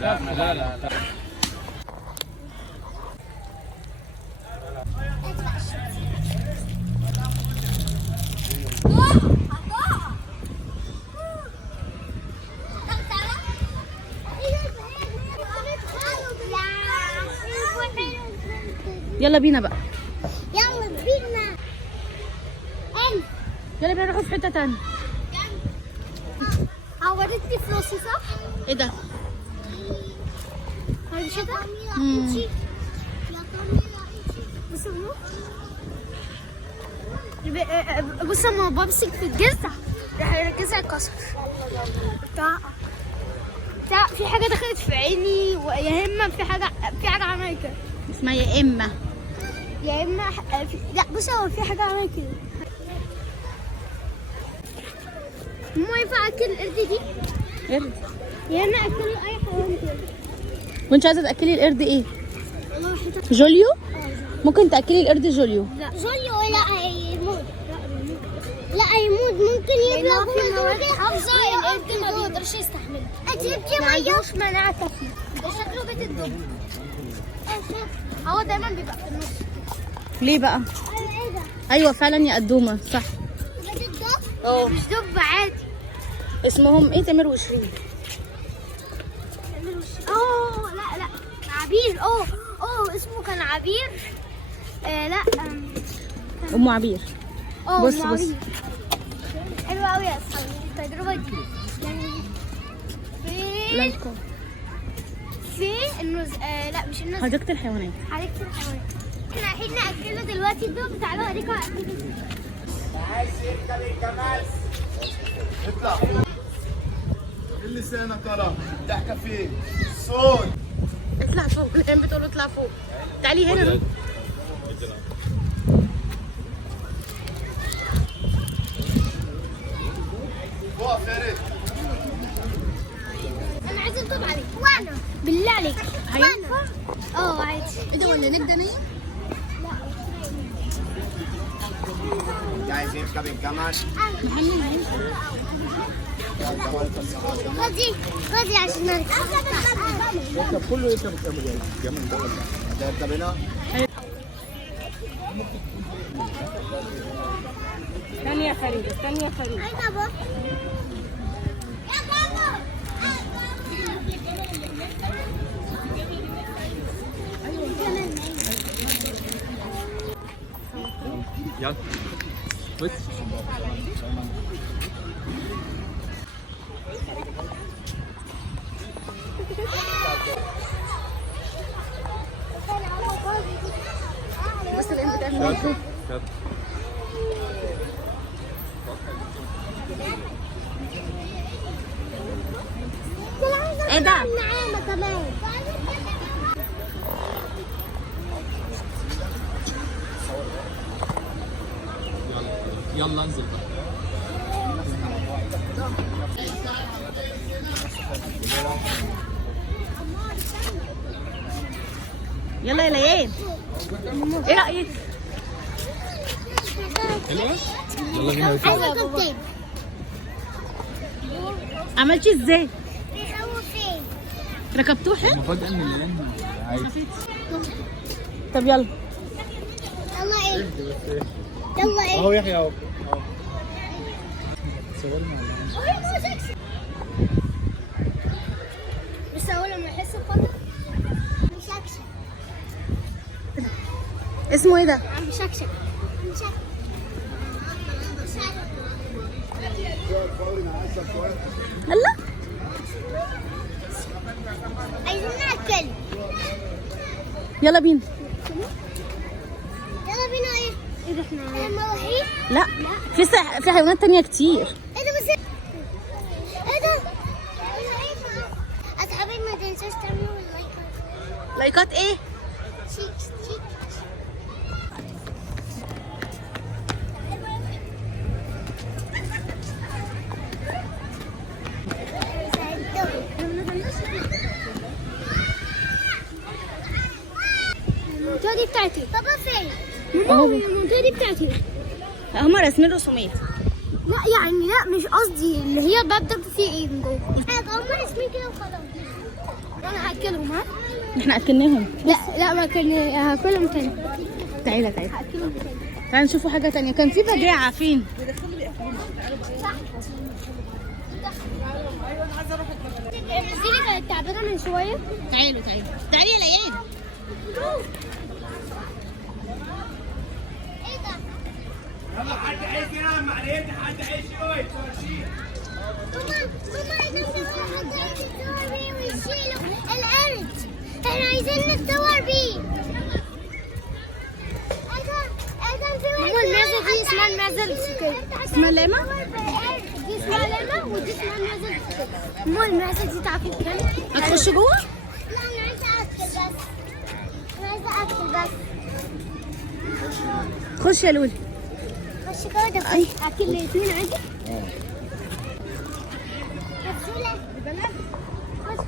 لا لا لا. يلا بينا بقى. يلا بينا. يلا بينا نروح في حته تانية. عودتني فلوسي صح؟ ايه ده؟ هاي شتا؟ بص لما بمسك في الجذع راح الجذع اتكسر. في حاجة دخلت في عيني ويا اما في حاجة عملت كده. اسمها يا اما لا بص هو في حاجة عملت كده. مو ينفع اكل القرد دي؟ قرد؟ يا اما اكل اي حيوان كده. وانت عايزه تاكلي القرد ايه؟ والله حيطة. جوليو؟ ممكن تاكلي القرد جوليو. لا جوليو لا هيموت. لا هيموت ممكن يبلغ في مواد حافظة القرد ما بيقدرش يستحمل. ما عندوش مناعة كافية. ده شكله بيت الدب. هو دايما بيبقى في النص. ليه بقى؟ ايه ده؟ ايوه فعلا يا قدومه صح. بيت الدب؟ مش دب عادي. اسمهم ايه؟ تامر وشيرين. اوه لا عبير. اوه اسمه كان عبير. لا ام عبير. بص بص حلوة قوي يا اصحابي التجربة دي. يعني في النز لا مش النز. حديقة الحيوانات. حديقة الحيوانات. احنا رايحين ناكله دلوقتي الدب. تعالوا اوريكم اكله. عايز يركب الجمال اطلع. اللي لسانك طالع تحكي فين؟ صوت. اطلع فوق. الان بتقول اطلع فوق. تعالي هنا. فوق فارس. انا عايزه اطلب عليك. وانا بالله عليك هينفع؟ عادي. ايه ده ولا نبدا نية؟ عايز يركب الجمال خدي عشان يركب كله. يركب الجمل ده ولا ده يركب هنا؟ استني يا فريد. استني يا فريد. يا بابا. يلا بص. بص الان بتعمل ايه؟ ايه ده؟ نعامة كمان. يلا انزل بقى. يلا يا ليان. ايه رايك؟ حلوة؟ يلا بينا. عايزة كوكتيل. عملتي ازاي؟ بيخوف فين؟ ركبتوه حلو؟ المفاجأة ان الليان عادي. طب يلا. يلا ايه؟ يلا ايه؟ اهو يحيى اهو. صورنا. بس اول لما يحس بخطر مشكشك. اسمه ايه ده؟ عم شكشك. الله. عايزين ناكل. يلا بينا. يلا بينا ايه؟ ايه ده احنا لما رايحين؟ لا في حيوانات تانية كتير. ايه ده بس ايه ده؟ اصحابي ما تنسوش تعملوا اللايكات. لايكات ايه؟ شيك. المنطقة دي بتاعتي. بابا فين؟ اهو. المنطقة دي بتاعتي. هما راسمين رسومات. لا يعني لا مش قصدي اللي هي الباب ده فيه ايه من جوه. هم اسمين كده وخلاص. انا هاكلهم ها؟ احنا اكلناهم. لا ما كان هاكلهم تاني. تعالى هاكلهم تاني. تعالى نشوفوا حاجة تانية. كان في بجاعة فين؟ نزيلي كانت تعبانة من شوية. تعالوا تعالي يا ليان. ايه ده؟ يلا حد عايز يلعب مع اليد، حد عايز يقعد ماما عايزين حد عايز يتصور بيه ويشيلوا القرد. احنا عايزين نتصور بيه. ماما المعزة دي اسمها المعزة السكرية. اسمها لاما؟ دي اسمها لاما ودي اسمها المعزة السكرية. ماما المعزة دي تعرفي بكام؟ هتخش جوه؟ لا انا عايزة اكل بس. انا عايزة اكل بس. خش يا لولي. خش كده ده اكل الاثنين عادي؟ كبسولة ببلاش. خش بس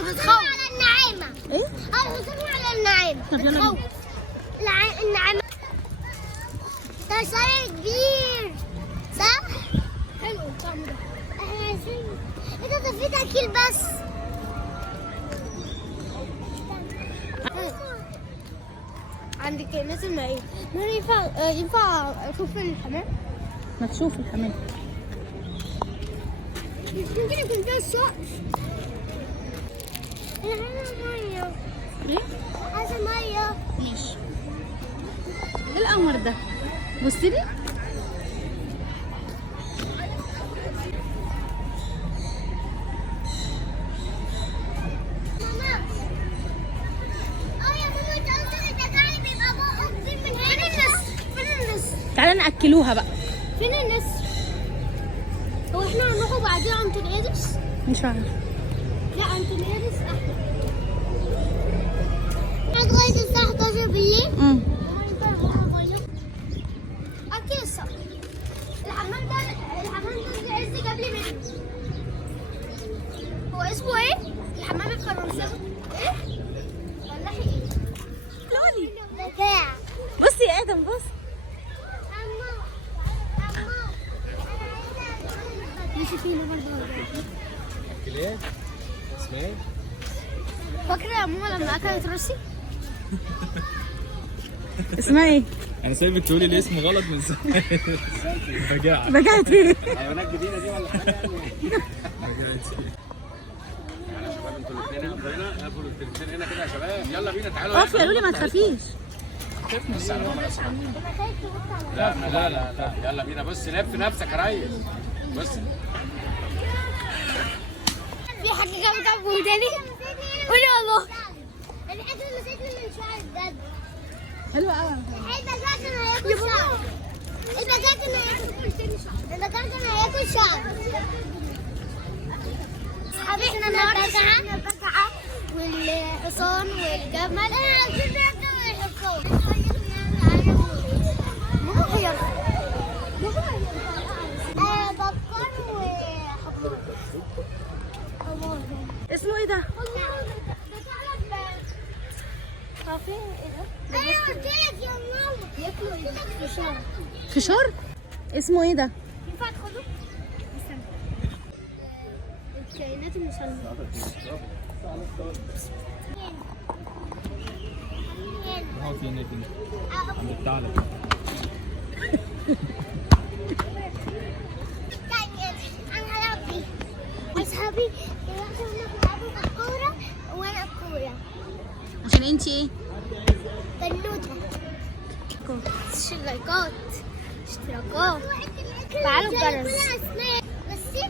بتخوف على النعامة. ايه؟ بتخوف على النعامة. طب يلا بتخوف. النعامة ده شارع كبير صح؟ حلو الطعم ده. احنا عايزين ايه ده في تأكيل بس. عندك نازل معي. ما ينفع اشوف الحمام؟ ما تشوف الحمام. ممكن يكون فيها الشقف. انا عايزة مية. ايه؟ عايزة مية. ماشي. ايه القمر ده؟ بصي لي. ماما. يا ماما انت قصدك الدجاج بيبقى بقه كبير من هنا. فين النسر؟ تعالى ناكلوها بقى. فين النسر؟ هو احنا هنروحوا بعدين أنطونيادس؟ مش عارفه. لا أنطونيادس أحلى. لغاية الساعة 11 بالليل؟ أكيد صح. الحمام ده عز جاب لي منه. هو اسمه ايه؟ الحمام الفرنساوي؟ ايه؟ والله ايه؟ لولي. بجاع. بصي يا ادم بص. ماشي فينا برضه. اكلات اسمها ايه؟ فاكرة يا ماما لما أكلت روسي؟ اسمها ايه؟ انا سايبك تقولي الاسم غلط من ساعه. بجاعه. بجاعة ايه؟ حيوانات جديده دي ولا حاجه يعني؟ بجاعة ايه؟ يا شباب انتوا الاثنين هنا قفلوا التلفزيون هنا كده يا شباب، يلا بينا تعالوا. اقف يا لولي ما تخافيش. بص على ماما اسمع. لا يلا بينا. بص لف نفسك يا ريس. بص في حاجة جامدة أبو تاني؟ قولي والله. الحاجة اللي نسيتني من شوية بجد. حلوة قوي. البجاج أنا هياكل شعر. البجاج أنا هياكل شعر. البجاج أنا هياكل شعر. أصحابي احنا البجعة والحصان والجمل. أنا عايزين نركب الحصان. مو خيار. بكر وحمار. اسمه ايه ده؟ عارفين ايه ده؟ انا قلت لك يا ماما ياكلوا ايه؟ فشار. فشار؟ اسمه ايه ده؟ ينفع تاخده؟ استنى. الكائنات المسلمة. هو في هناك عند الثعلب. انا هلعب بيه. اصحابي يروحوا يلعبوا بالكورة وانا الكورة. عشان انتي ايه؟ بنوتة. لايكات اشتراكات. تعالوا الجرس. بصي.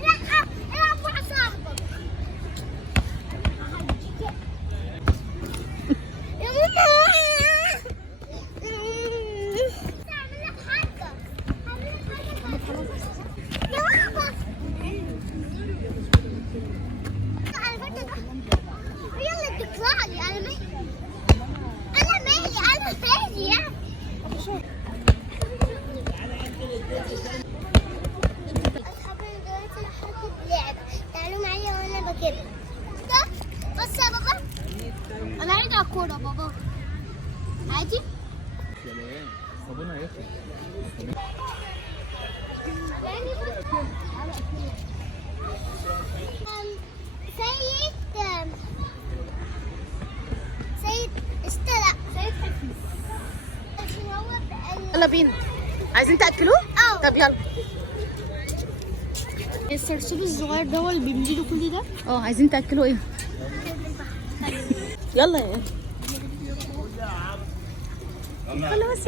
لا العب مع صاحبك. يا ماما. هعمل لك حاجة. يا ماما. يلا تطلع لي. انا مالي يعني. الصابون هيخلص. سيد اشترى سيد حفيظ. يلا بينا. عايزين تاكلوه؟ طب يلا. السرسوب الصغير ده هو اللي بيمليله كل ده. عايزين تاكلوه ايه؟ يلا يا خلاص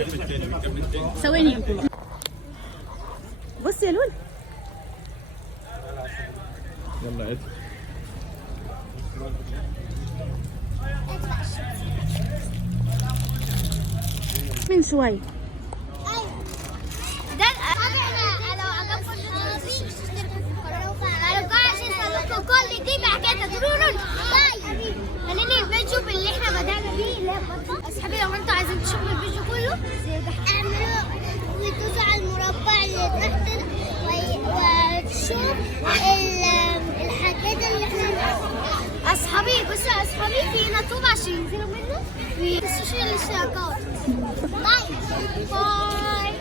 ثواني. بص يا لول. يلا ادخل. من شوي. ده لو عجبكم الفيديو اشتركوا في القناه وفعلوا عشان كل دي بعد كده تقولوا خليني الفيديو باللي احنا بدأنا بيه اللي هي البطه. اصحابي لو انتوا عايزين تشوفوا الفيديو كله اعملوا وتدوسوا على المربع اللي تحت وتشوف الحاجات اللي احنا. اصحابي بصوا يا اصحابي في هنا طوب عشان ينزلوا منه وتنسوش الاشتراكات. باي باي.